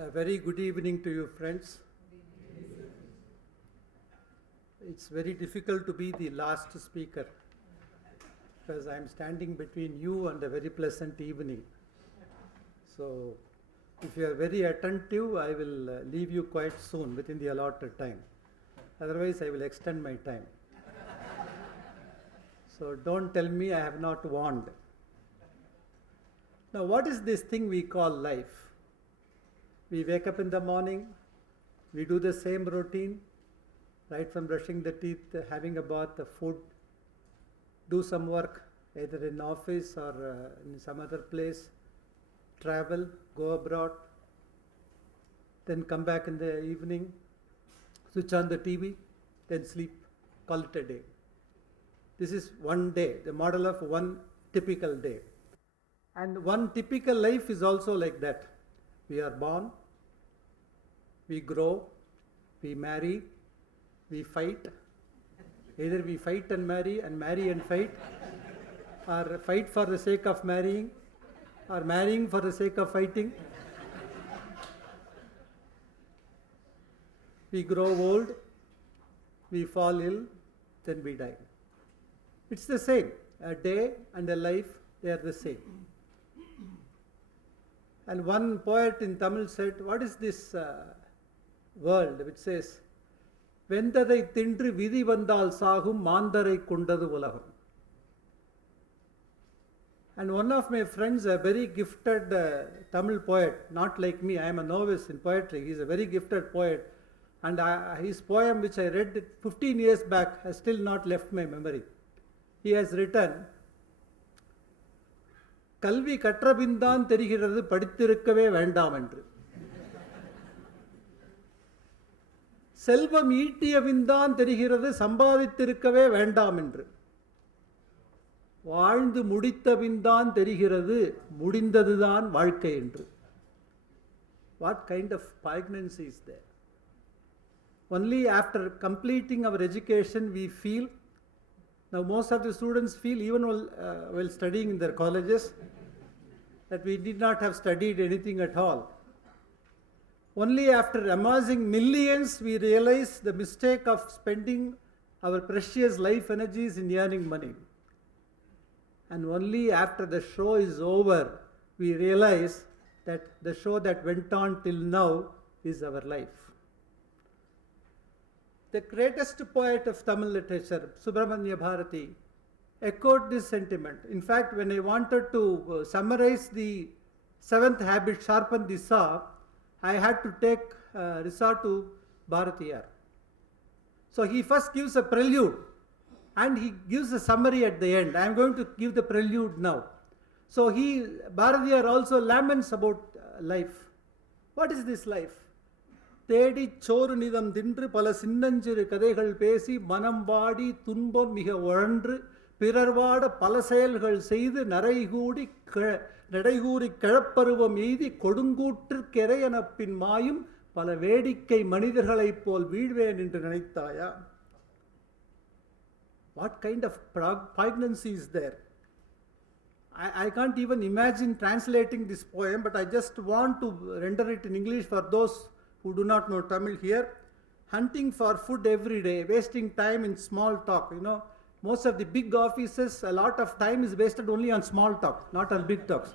A very good evening to you, friends. It's very difficult to be the last speaker because I'm standing between you and a very pleasant evening. So, if you are very attentive, I will leave you quite soon within the allotted time. Otherwise, I will extend my time. So, don't tell me I have not warned. Now, what is this thing we call life? We wake up in the morning, we do the same routine, right from brushing the teeth, having a bath, food, do some work, either in office or in some other place, travel, go abroad, then come back in the evening, switch on the TV, then sleep, call it a day. This is one day, the model of one typical day. And one typical life is also like that. We are born, we grow, we marry, we fight. Either we fight and marry and fight, or fight for the sake of marrying, or marrying for the sake of fighting. We grow old, we fall ill, then we die. It's the same. A day and a life, they are the same. And one poet in Tamil said, what is this world which says, Vendadai tindru vidhi vandal sahum mandarai kundadu ulagam. And one of my friends, a very gifted Tamil poet, not like me, I am a novice in poetry, he is a very gifted poet. And his poem which I read 15 years back has still not left my memory. He has written, கல்வி கற்றபின்தான் தெரிகிறது படித்திருக்கவே வேண்டாம் என்று. செல்வம் ஈட்டியபின்தான் தெரிகிறது சம்பாதித்திருக்கவே வேண்டாம் என்று. வாழ்ந்து முடித்தபின்தான் தெரிகிறது முடிந்ததுதான் வாழ்க்கை என்று. What kind of poignancy is there? Only after completing our education we feel. Now most of the students feel, even while studying in their colleges, that we did not have studied anything at all. Only after amassing millions we realize the mistake of spending our precious life energies in earning money. And only after the show is over we realize that the show that went on till now is our life. The greatest poet of Tamil literature, Subramanya Bharati, echoed this sentiment. In fact, when I wanted to summarize the seventh habit, Sharpen the Saw, I had to take resort to Bharatiyar. So he first gives a prelude and he gives a summary at the end. I am going to give the prelude now. So Bharatiyar also laments about life. What is this life? தேடிச் சோறு நிதம் தின்று பல சின்னஞ்சிறு கதைகள் பேசி மனம் வாடி துன்பம் மிக உழன்று பிறர்வாட பல செயல்கள் செய்து நடைகூறி கிழப்பருவம் எய்தி கொடுங்கூற்றுக்கெரையெனப்பின் மாயும் பல வேடிக்கை மனிதர்களைப் போல் வீழ்வேன் என்று நினைத்தாயா? What kind of poignancy is there? I can't even imagine translating this poem, but I just want to render it in English for those who do not know Tamil here. Hunting for food every day, wasting time in small talk. You know, most of the big offices, a lot of time is wasted only on small talk, not on big talks.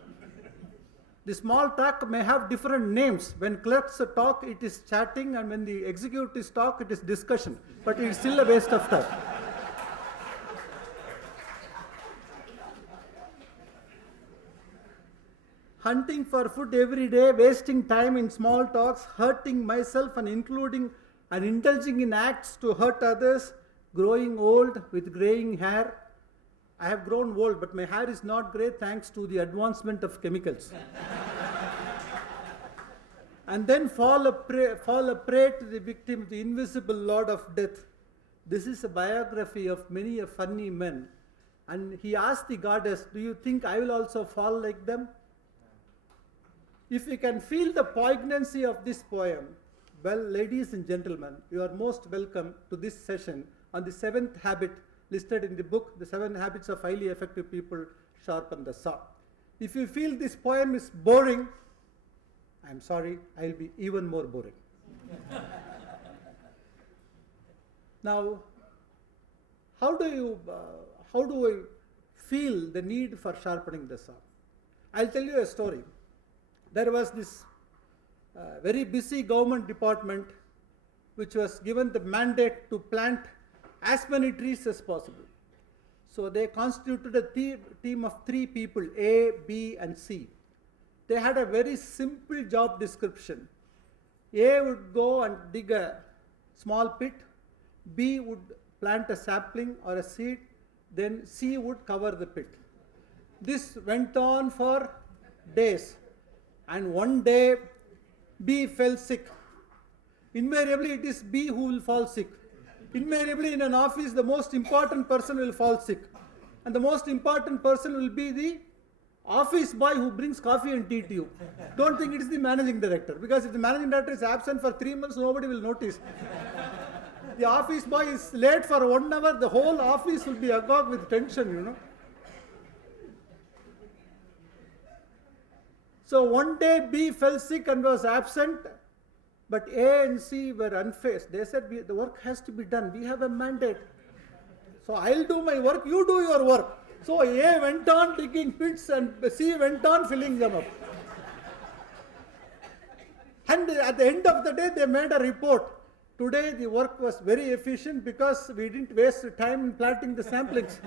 The small talk may have different names. When clerks talk, it is chatting, and when the executives talk, it is discussion. But it is still a waste of time. Hunting for food every day, wasting time in small talks, hurting myself and indulging in acts to hurt others, growing old with graying hair. I have grown old, but my hair is not grey thanks to the advancement of chemicals. And then fall a prey to the victim, the invisible Lord of Death. This is a biography of many a funny men. And he asked the goddess, do you think I will also fall like them? If you can feel the poignancy of this poem, well, ladies and gentlemen, you are most welcome to this session on the seventh habit listed in the book, The 7 Habits of Highly Effective People, Sharpen the Saw. If you feel this poem is boring, I'm sorry, I'll be even more boring. Now, how do I feel the need for sharpening the saw? I'll tell you a story. There was this very busy government department which was given the mandate to plant as many trees as possible. So they constituted a team of 3 people, A, B, and C. They had a very simple job description. A would go and dig a small pit, B would plant a sapling or a seed, then C would cover the pit. This went on for days, and one day B fell sick. Invariably it is B who will fall sick. Invariably in an office the most important person will fall sick, and the most important person will be the office boy who brings coffee and tea to you. Don't think it is the managing director, because if the managing director is absent for 3 months, nobody will notice. The office boy is late for 1 hour, the whole office will be agog with tension, So one day B fell sick and was absent, but A and C were unfazed. They said, the work has to be done. We have a mandate. So I'll do my work, you do your work. So A went on digging pits and C went on filling them up. And at the end of the day, they made a report. Today the work was very efficient because we didn't waste time in planting the samplings.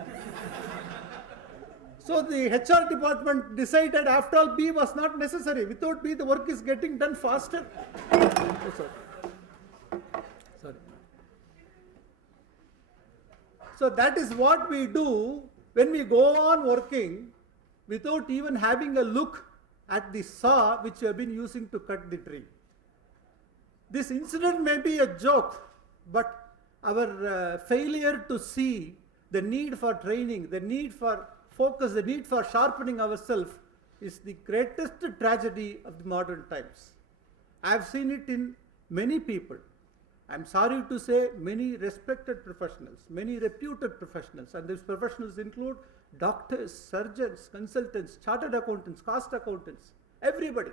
So the HR department decided after all B was not necessary. Without B the work is getting done faster. Oh, sorry. So that is what we do when we go on working without even having a look at the saw which we have been using to cut the tree. This incident may be a joke, but our failure to see the need for training, the need for focus, the need for sharpening ourselves is the greatest tragedy of the modern times. I have seen it in many people. I am sorry to say many respected professionals, many reputed professionals, and these professionals include doctors, surgeons, consultants, chartered accountants, cost accountants, everybody.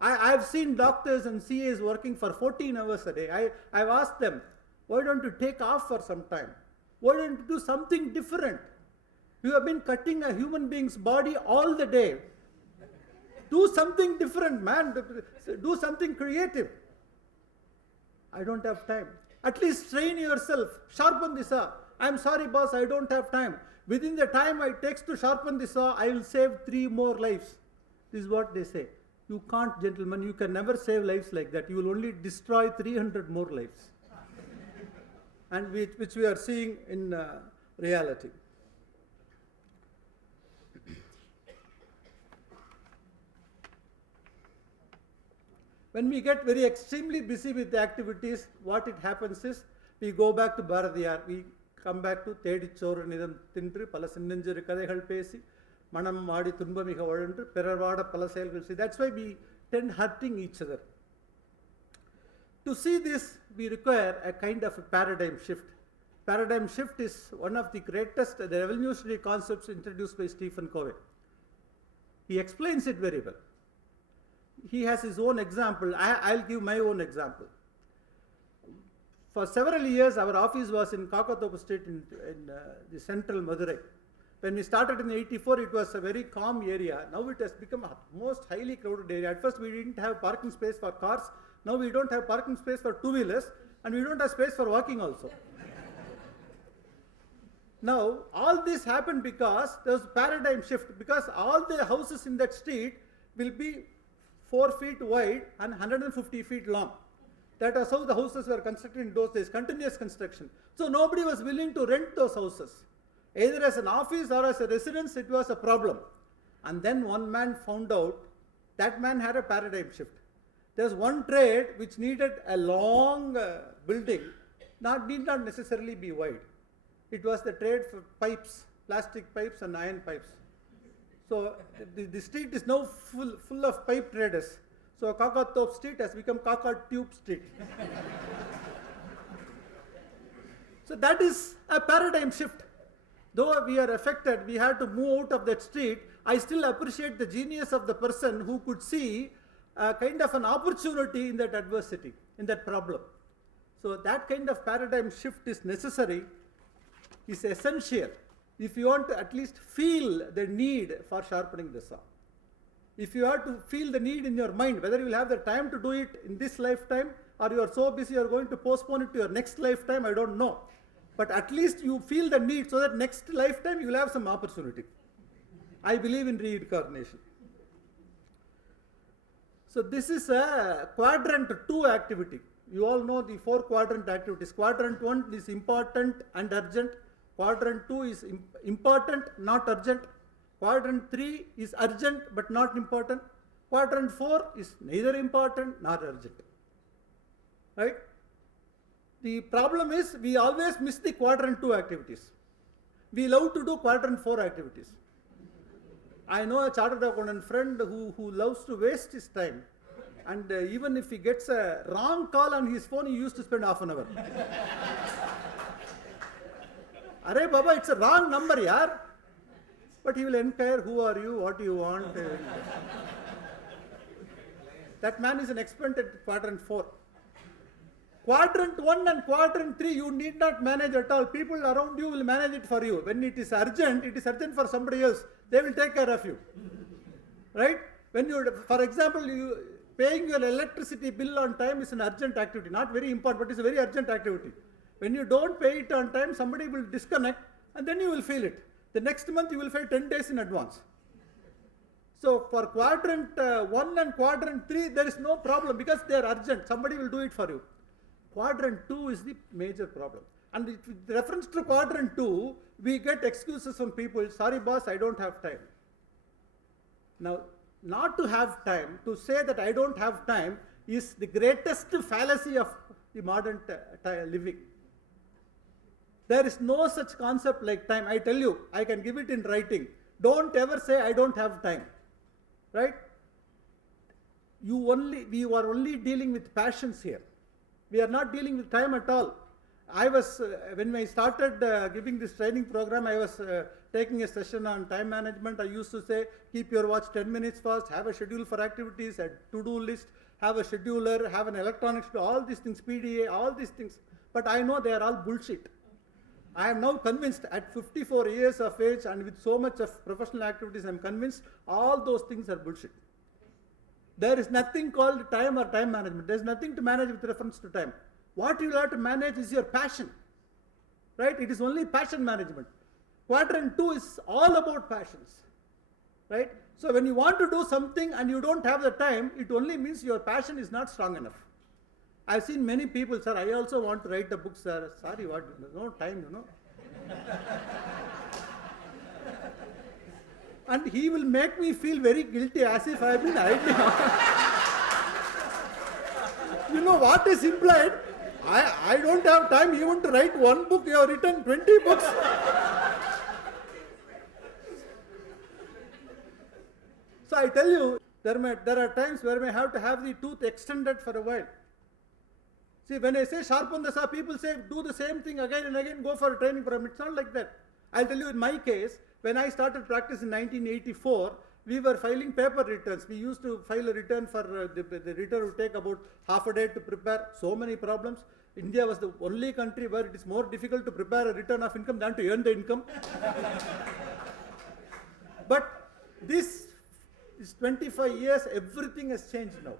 I have seen doctors and CAs working for 14 hours a day. I have asked them, why don't you take off for some time? Why don't you do something different? You have been cutting a human being's body all the day. Do something different, man. Do something creative. I don't have time. At least train yourself. Sharpen the saw. I'm sorry, boss, I don't have time. Within the time I takes to sharpen the saw, I will save 3 more lives. This is what they say. You can't, gentlemen. You can never save lives like that. You will only destroy 300 more lives. And which we are seeing in reality. When we get very extremely busy with the activities, what it happens is, we go back to Bharatiyar, we come back to Thedichor Nidam Tindru, Palasindanjir Kadehal Pesi, Manam Madi Tumbamiha Vadandu, Peravada Palasel will see. That's why we tend hurting each other. To see this, we require a kind of a paradigm shift. Paradigm shift is one of the greatest, the revolutionary concepts introduced by Stephen Covey. He explains it very well. He has his own example. I'll give my own example. For several years, our office was in Kakatopu Street in the central Madurai. When we started in '84, it was a very calm area. Now it has become a most highly crowded area. At first, we didn't have parking space for cars. Now we don't have parking space for two-wheelers, and we don't have space for walking also. Now, all this happened because there was a paradigm shift, because all the houses in that street will be 4 feet wide and 150 feet long. That was how the houses were constructed in those days, continuous construction. So nobody was willing to rent those houses. Either as an office or as a residence, it was a problem. And then one man found out, that man had a paradigm shift. There's one trade which needed a long building, need not necessarily be wide. It was the trade for pipes, plastic pipes and iron pipes. So the street is now full of pipe traders. So Kakatop Street has become Kakatube Street. So that is a paradigm shift. Though we are affected, we have to move out of that street. I still appreciate the genius of the person who could see kind of an opportunity in that adversity, in that problem. So that kind of paradigm shift is necessary, is essential if you want to at least feel the need for sharpening the saw. If you have to feel the need in your mind, whether you will have the time to do it in this lifetime or you are so busy you are going to postpone it to your next lifetime, I don't know. But at least you feel the need so that next lifetime you will have some opportunity. I believe in reincarnation. So this is a quadrant 2 activity. You all know the 4 quadrant activities. Quadrant 1 is important and urgent. Quadrant 2 is important, not urgent. Quadrant 3 is urgent but not important. Quadrant 4 is neither important nor urgent. Right? The problem is we always miss the quadrant 2 activities. We love to do quadrant 4 activities. I know a chartered accountant friend who loves to waste his time, and even if he gets a wrong call on his phone, he used to spend half an hour. Arey Baba, it's a wrong number, yaar. But he will inquire, who are you, what do you want? That man is an expert at quadrant 4. Quadrant 1 and quadrant 3, you need not manage at all. People around you will manage it for you. When it is urgent for somebody else. They will take care of you. Right? When you, for example, paying your electricity bill on time is an urgent activity. Not very important, but it's a very urgent activity. When you don't pay it on time, somebody will disconnect and then you will feel it. The next month you will pay 10 days in advance. So for quadrant 1 and quadrant 3, there is no problem because they are urgent. Somebody will do it for you. Quadrant 2 is the major problem. And with reference to quadrant 2, we get excuses from people, sorry boss, I don't have time. Now, not to have time, to say that I don't have time is the greatest fallacy of the modern living. There is no such concept like time. I tell you, I can give it in writing. Don't ever say I don't have time. Right? We are only dealing with passions here. We are not dealing with time at all. I was, when I started giving this training program, I was taking a session on time management. I used to say, keep your watch 10 minutes first, have a schedule for activities, a to-do list, have a scheduler, have an electronic schedule, all these things, PDA, all these things. But I know they are all bullshit. I am now convinced at 54 years of age and with so much of professional activities, I am convinced all those things are bullshit. There is nothing called time or time management. There is nothing to manage with reference to time. What you have to manage is your passion. Right? It is only passion management. Quadrant 2 is all about passions. Right? So when you want to do something and you don't have the time, it only means your passion is not strong enough. I've seen many people, sir, I also want to write a book, sir. Sorry, what? No time, you know. And he will make me feel very guilty as if I have been idling. You know what is implied? I don't have time even to write one book. You have written 20 books. So I tell you, there are times where we have to have the tooth extended for a while. See, when I say sharpen the saw, people say do the same thing again and again, go for a training program. It's not like that. I'll tell you in my case, when I started practice in 1984, we were filing paper returns. We used to file a return for, the return would take about half a day to prepare. So many problems. India was the only country where it is more difficult to prepare a return of income than to earn the income. But this is 25 years, everything has changed now.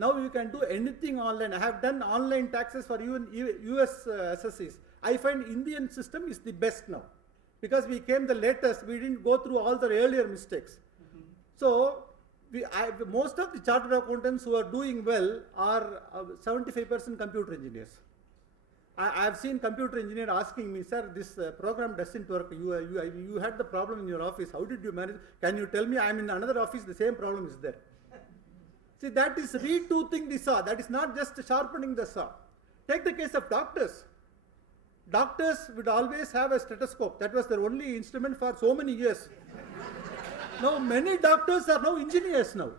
Now you can do anything online. I have done online taxes for US SSCs. I find Indian system is the best now. Because we came the latest, we didn't go through all the earlier mistakes. So, most of the chartered accountants who are doing well are 75% computer engineers. I have seen computer engineer asking me, sir, this program doesn't work. You had the problem in your office. How did you manage? Can you tell me? I am in another office, the same problem is there. See, that is retoothing the saw. That is not just sharpening the saw. Take the case of doctors. Doctors would always have a stethoscope. That was their only instrument for so many years. Now, many doctors are now engineers now.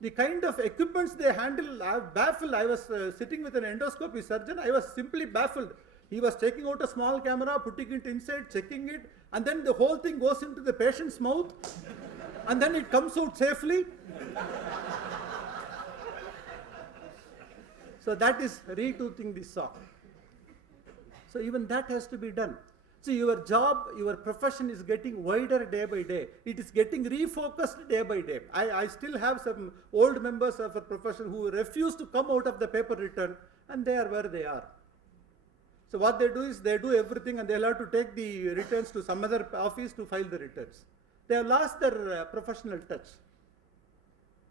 The kind of equipments they handle, I am baffled. I was sitting with an endoscopy surgeon. I was simply baffled. He was taking out a small camera, putting it inside, checking it, and then the whole thing goes into the patient's mouth, and then it comes out safely. So that is retoothing the saw. So even that has to be done. So your job, your profession is getting wider day by day. It is getting refocused day by day. I still have some old members of a profession who refuse to come out of the paper return, and they are where they are. So what they do is they do everything, and they'll have to take the returns to some other office to file the returns. They have lost their professional touch.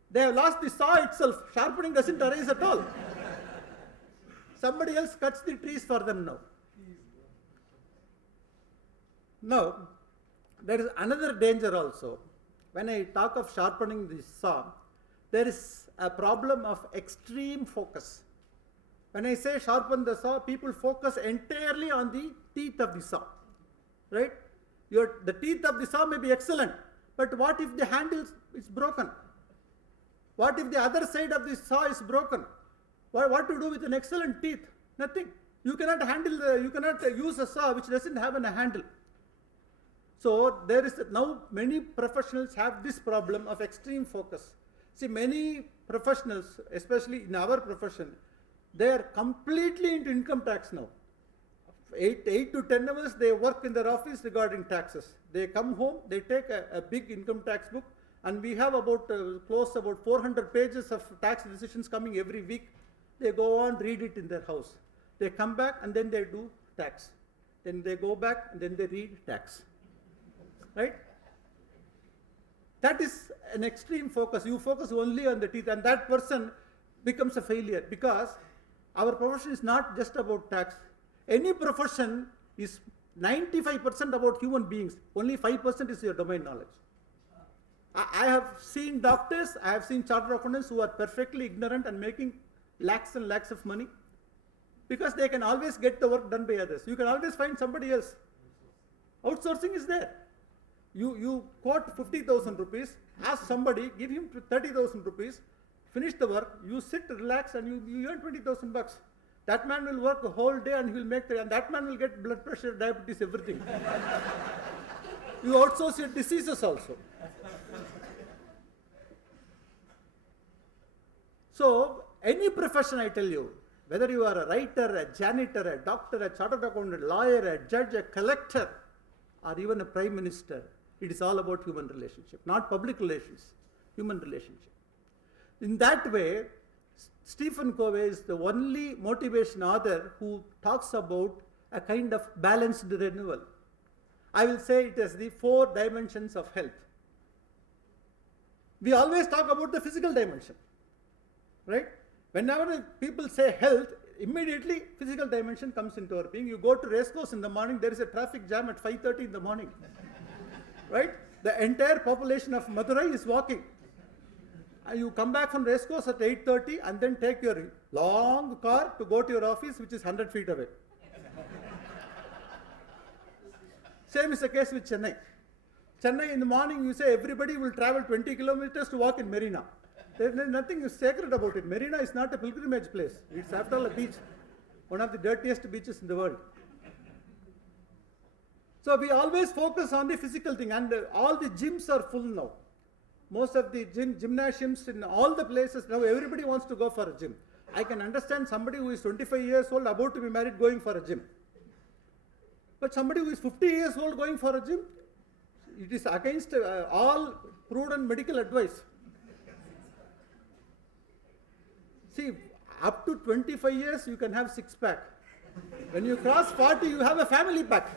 They have lost the saw itself. Sharpening doesn't arise at all. Somebody else cuts the trees for them now. Now, there is another danger also. When I talk of sharpening the saw, there is a problem of extreme focus. When I say sharpen the saw, people focus entirely on the teeth of the saw, right? The teeth of the saw may be excellent, but what if the handle is broken? What if the other side of the saw is broken? What to do with an excellent teeth? Nothing. You cannot use a saw which doesn't have a handle. So there is now many professionals have this problem of extreme focus. See, many professionals, especially in our profession, they are completely into income tax now. 8 to 10 hours they work in their office regarding taxes. They come home, they take a big income tax book, and we have about close about 400 pages of tax decisions coming every week. They go on, read it in their house. They come back and then they do tax. Then they go back and then they read tax. Right? That is an extreme focus. You focus only on the teeth, and that person becomes a failure, because our profession is not just about tax. Any profession is 95% about human beings. Only 5% is your domain knowledge. I have seen doctors, I have seen chartered accountants who are perfectly ignorant and making lakhs and lakhs of money, because they can always get the work done by others. You can always find somebody else. Outsourcing is there. You quote 50,000 rupees, ask somebody, give him 30,000 rupees, finish the work, you sit, relax, and you earn 20,000 bucks. That man will work the whole day and he will make, and that man will get blood pressure, diabetes, everything. You outsource your diseases also. So, any profession, I tell you, whether you are a writer, a janitor, a doctor, a chartered accountant, lawyer, a judge, a collector, or even a prime minister, it is all about human relationship, not public relations, human relationship. In that way, Stephen Covey is the only motivation author who talks about a kind of balanced renewal. I will say it as the 4 dimensions of health. We always talk about the physical dimension, right? Whenever people say health, immediately physical dimension comes into our being. You go to racecourse in the morning, there is a traffic jam at 5:30 in the morning, right? The entire population of Madurai is walking. You come back from racecourse at 8:30 and then take your long car to go to your office, which is 100 feet away. Same is the case with Chennai. Chennai in the morning, you say everybody will travel 20 kilometers to walk in Marina. There is nothing sacred about it. Marina is not a pilgrimage place. It's after all a beach, one of the dirtiest beaches in the world. So we always focus on the physical thing, and all the gyms are full now. Most of the gymnasiums in all the places, now everybody wants to go for a gym. I can understand somebody who is 25 years old, about to be married, going for a gym. But somebody who is 50 years old going for a gym, it is against all prudent medical advice. See, up to 25 years, you can have 6-pack. When you cross 40, you have a family pack.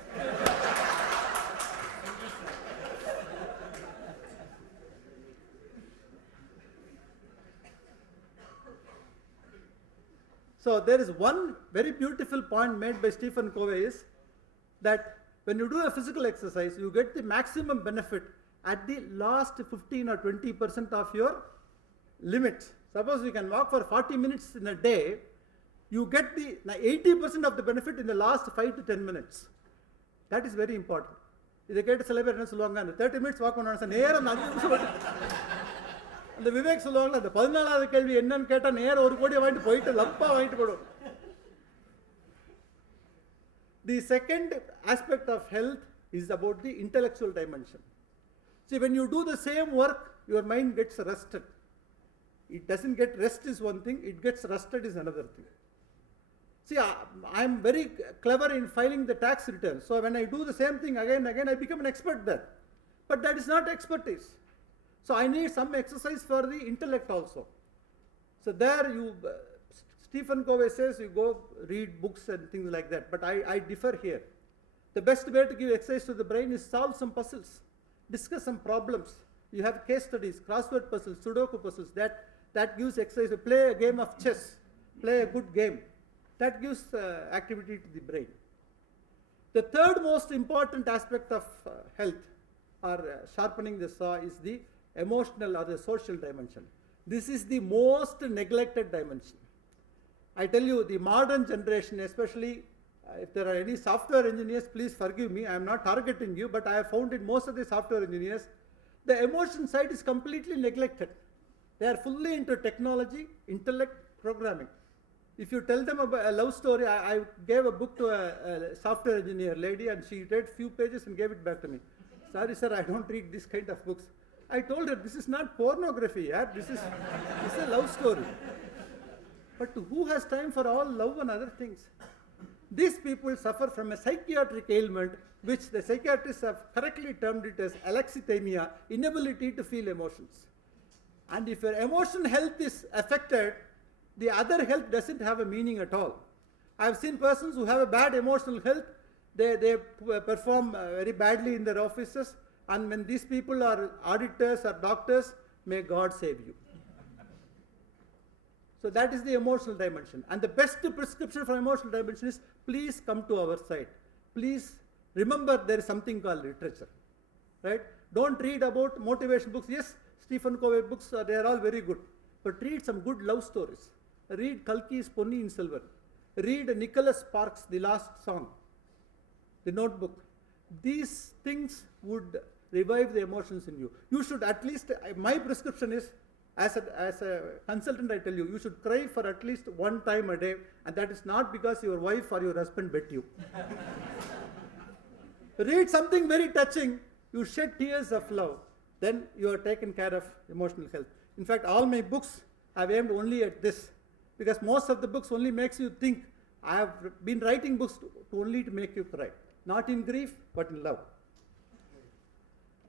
So there is one very beautiful point made by Stephen Covey, is that when you do a physical exercise, you get the maximum benefit at the last 15 or 20% of your limit. Suppose you can walk for 40 minutes in a day, you get the 80% of the benefit in the last 5 to 10 minutes. That is very important. இதை கேட்டு சில பேர் என்ன சொல்லுவாங்க, அந்த 30 minutes walk பண்ண நேரம் அந்த 5 நிமிஷம் அந்த விவேக் சொல்லுவாங்க, அந்த 14வது கேள்வி என்னன்னு கேட்டா நேரம் 1 கோடி வாங்கிட்டு போயிட்டு லப்பா வாங்கிட்டு போடும். The second aspect of health is about the intellectual dimension. See, when you do the same work, your mind gets rested. It doesn't get rest is one thing, it gets rusted is another thing. See, I'm very clever in filing the tax return. So when I do the same thing again and again, I become an expert there. But that is not expertise. So I need some exercise for the intellect also. So there Stephen Covey says you go read books and things like that. But I differ here. The best way to give exercise to the brain is solve some puzzles, discuss some problems. You have case studies, crossword puzzles, Sudoku puzzles. That gives exercise. Play a game of chess. Play a good game. That gives activity to the brain. The third most important aspect of health or sharpening the saw is the emotional or the social dimension. This is the most neglected dimension. I tell you, the modern generation, especially if there are any software engineers, please forgive me, I am not targeting you, but I have found in most of the software engineers, the emotion side is completely neglected. They are fully into technology, intellect, programming. If you tell them about a love story, I gave a book to a software engineer lady and she read few pages and gave it back to me. Sorry sir, I don't read this kind of books. I told her, this is not pornography, this is a love story. But who has time for all love and other things? These people suffer from a psychiatric ailment, which the psychiatrists have correctly termed it as alexithymia, inability to feel emotions. And if your emotion health is affected, the other health doesn't have a meaning at all. I have seen persons who have a bad emotional health, they perform very badly in their offices, and when these people are auditors or doctors, may God save you. So that is the emotional dimension. And the best prescription for emotional dimension is, please come to our site. Please remember there is something called literature, right? Don't read about motivation books. Yes, Stephen Covey books, they are all very good. But read some good love stories. Read Kalki's Ponniyin Selvan. Read Nicholas Sparks' The Last Song, The Notebook. These things would revive the emotions in you. You should at least, my prescription is, as a consultant I tell you, you should cry for at least one time a day, and that is not because your wife or your husband bet you. Read something very touching, you shed tears of love, then you are taken care of emotional health. In fact, all my books have aimed only at this, because most of the books only makes you think. I have been writing books only to make you cry, not in grief, but in love.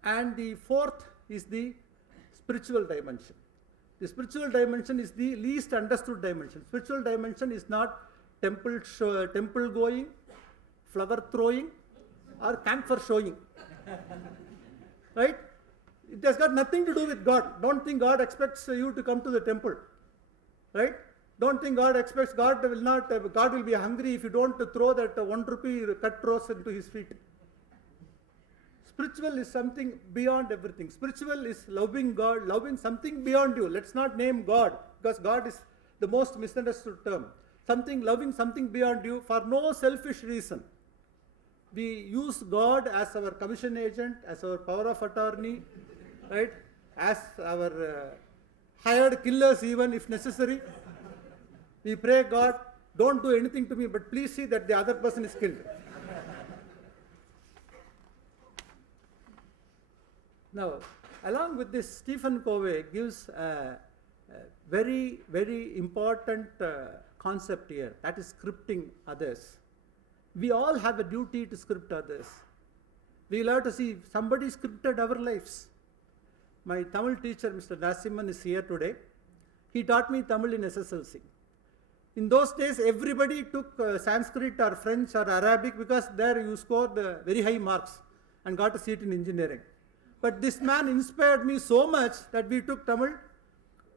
And the fourth is the spiritual dimension. The spiritual dimension is the least understood dimension. Spiritual dimension is not temple going, flower throwing, or camphor showing. Right? It has got nothing to do with God. Don't think God expects you to come to the temple. Right? Don't think God expects, God will be hungry if you don't throw that 1 rupee cut roast into his feet. Spiritual is something beyond everything. Spiritual is loving God, loving something beyond you. Let's not name God, because God is the most misunderstood term. Loving something beyond you for no selfish reason. We use God as our commission agent, as our power of attorney, right? As our hired killers even if necessary. We pray, God, don't do anything to me, but please see that the other person is killed. Now, along with this, Stephen Covey gives a very, very important concept here, that is scripting others. We all have a duty to script others. We will have to see if somebody scripted our lives. My Tamil teacher, Mr. Narasimhan, is here today. He taught me Tamil in SSLC. In those days, everybody took Sanskrit or French or Arabic, because there you scored very high marks and got a seat in engineering. But this man inspired me so much that we took Tamil.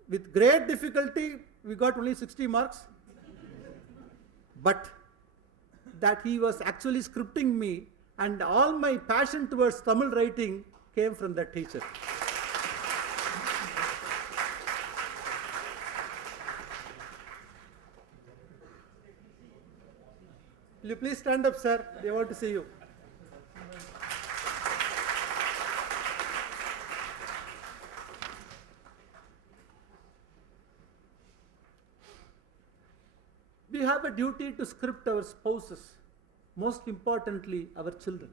With great difficulty, we got only 60 marks. But that he was actually scripting me, and all my passion towards Tamil writing came from that teacher. Will you please stand up, sir? They want to see you. We have a duty to script our spouses, most importantly, our children.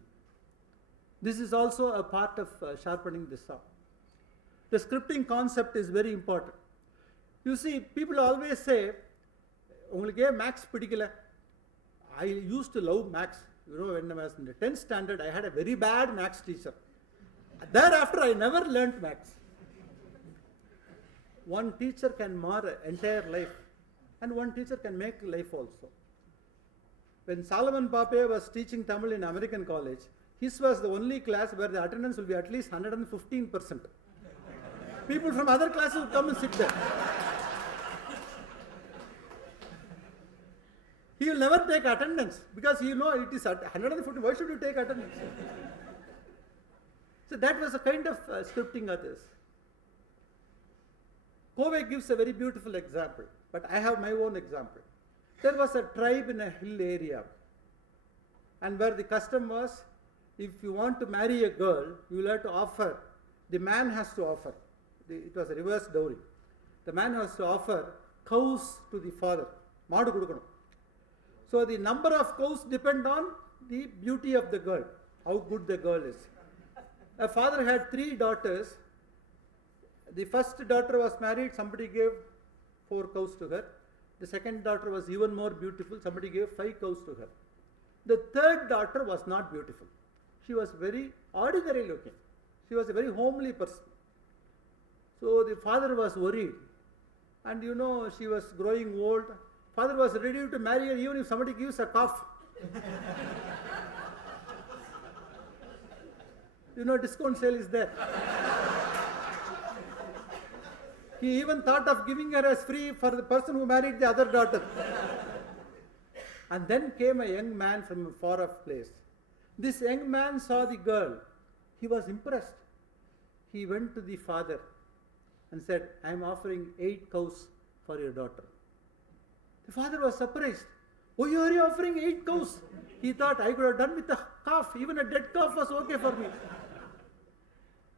This is also a part of sharpening the saw. The scripting concept is very important. You see, people always say, உங்களுக்கு max பிடிக்கல. I used to love max. You know, when I was in the 10th standard, I had a very bad max teacher. Thereafter, I never learnt max. One teacher can mar an entire life, and one teacher can make life also. When Solomon Pape was teaching Tamil in American college, his was the only class where the attendance will be at least 115%. People from other classes would come and sit there. He will never take attendance because he know it is at 150. Why should you take attendance? So that was a kind of scripting others. Covey gives a very beautiful example, but I have my own example. There was a tribe in a hill area, and where the custom was, if you want to marry a girl, you will have to offer, the man has to offer, it was a reverse dowry. The man has to offer cows to the father. Maadu kudukanum. So the number of cows depend on the beauty of the girl, how good the girl is. A father had 3 daughters. The first daughter was married, somebody gave 4 cows to her. The second daughter was even more beautiful, somebody gave 5 cows to her. The third daughter was not beautiful. She was very ordinary looking. She was a very homely person. So the father was worried. And you know, she was growing old. Father was ready to marry her even if somebody gives a cough. You know, discount sale is there. He even thought of giving her as free for the person who married the other daughter. And then came a young man from a far off place. This young man saw the girl. He was impressed. He went to the father and said, I am offering 8 cows for your daughter. The father was surprised. Why are you offering 8 cows? He thought, I could have done with a calf. Even a dead calf was okay for me.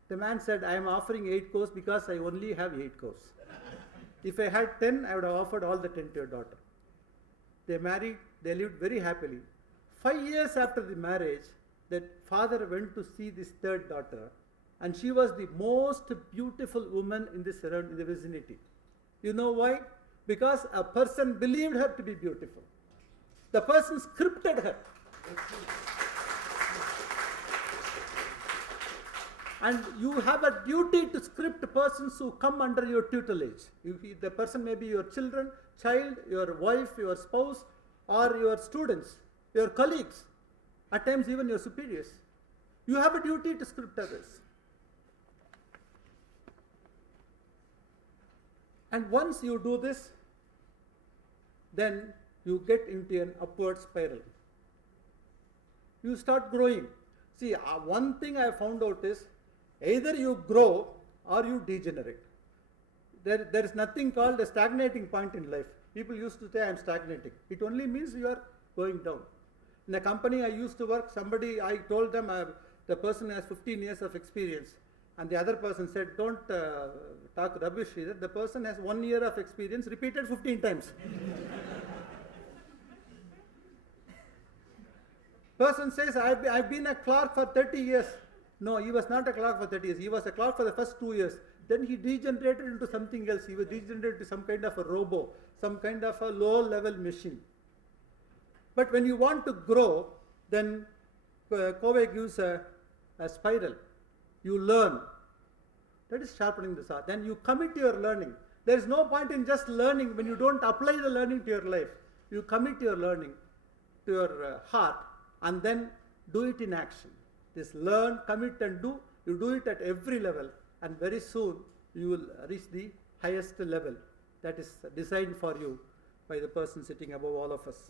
The man said, I am offering 8 cows because I only have 8 cows. If I had 10, I would have offered all the 10 to your daughter. They married, they lived very happily. 5 years after the marriage, that father went to see this third daughter, and she was the most beautiful woman in the vicinity. You know why? Because a person believed her to be beautiful. The person scripted her. And you have a duty to script persons who come under your tutelage. The person may be your children, child, your wife, your spouse, or your students, your colleagues, at times even your superiors. You have a duty to script others. And once you do this, then you get into an upward spiral. You start growing. See, one thing I found out is, either you grow or you degenerate. There is nothing called a stagnating point in life. People used to say, I am stagnating. It only means you are going down. In a company I used to work, I told them the person has 15 years of experience. And the other person said, don't talk rubbish either. The person has 1 year of experience, repeated 15 times. Person says, I've been a clerk for 30 years. No, he was not a clerk for 30 years. He was a clerk for the first 2 years. Then he degenerated into something else. He was degenerated to some kind of a robo, some kind of a low-level machine. But when you want to grow, then Covey gives a spiral. You learn. That is sharpening the saw. Then you commit to your learning. There is no point in just learning when you don't apply the learning to your life. You commit your learning to your heart and then do it in action. This learn, commit and do. You do it at every level, and very soon you will reach the highest level that is designed for you by the person sitting above all of us.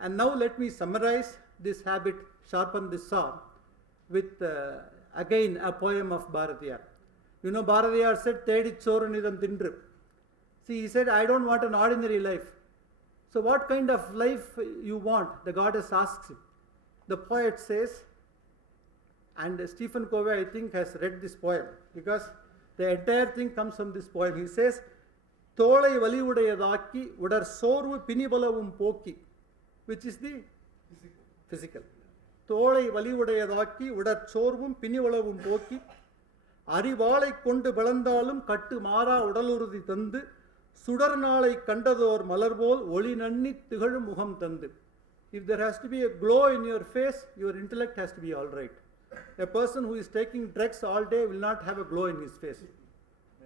And now let me summarize this habit, sharpen the saw, with again a poem of Bharatiyar. You know, Bharatiyar said, Thedi choranidam tindru. See, he said, I don't want an ordinary life. So what kind of life you want? The goddess asks him. The poet says, and Stephen Covey, I think, has read this poem, because the entire thing comes from this poem. He says, Tholai valivudayadaki udar sorvu pinibalavum poki, which is the physical. Tholai valivudayadaki udar sorvum pinibalavum poki, அறிவாளை கொண்டு பிளந்தாலும் கட்டு மாறா உடலுறுதி தந்து சுடர் நாளை கண்டதோர் மலர்போல் ஒளி நன்னி திகழும் முகம் தந்து. If there has to be a glow in your face, your intellect has to be all right. A person who is taking drugs all day will not have a glow in his face.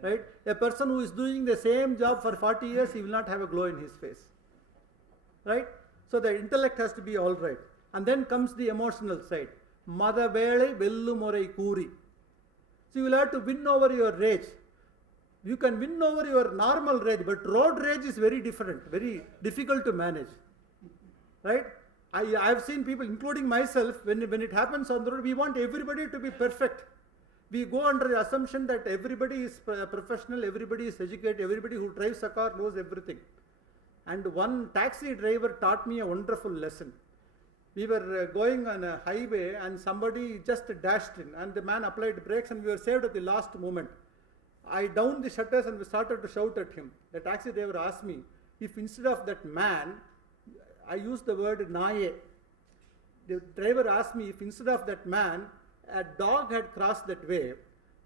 Right? A person who is doing the same job for 40 years, he will not have a glow in his face. Right? So the intellect has to be all right. And then comes the emotional side. Mada velai vellu murai kuri. So you will have to win over your rage. You can win over your normal rage, but road rage is very different, very difficult to manage. Right? I have seen people, including myself, when it happens on the road, we want everybody to be perfect. We go under the assumption that everybody is professional, everybody is educated, everybody who drives a car knows everything. And one taxi driver taught me a wonderful lesson. We were going on a highway and somebody just dashed in and the man applied brakes and we were saved at the last moment. I downed the shutters and we started to shout at him. The taxi driver asked me if instead of that man, I used the word naye. The driver asked me if instead of that man, a dog had crossed that way,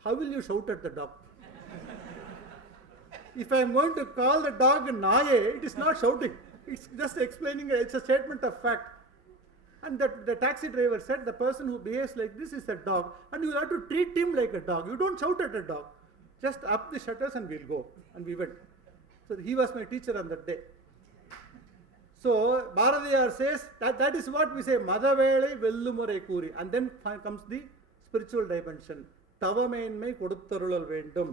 how will you shout at the dog? If I am going to call the dog naye, it is not shouting. It's just explaining, it's a statement of fact. And the taxi driver said the person who behaves like this is a dog and you have to treat him like a dog. You don't shout at a dog. Just up the shutters and we'll go. And we went. So he was my teacher on that day. So Bharadiyar says that is what we say, Madavelai Vellumurai Kuri. And then comes the spiritual dimension. Tavamainmai Kodutharulal Vendum.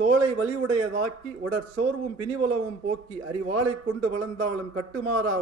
தோளை வலிவுடையதாக்கி உடற் சோர்வும் பிணிவலவும் போக்கி அறிவாளை கொண்டு வளர்ந்தாலும் கட்டுமாறா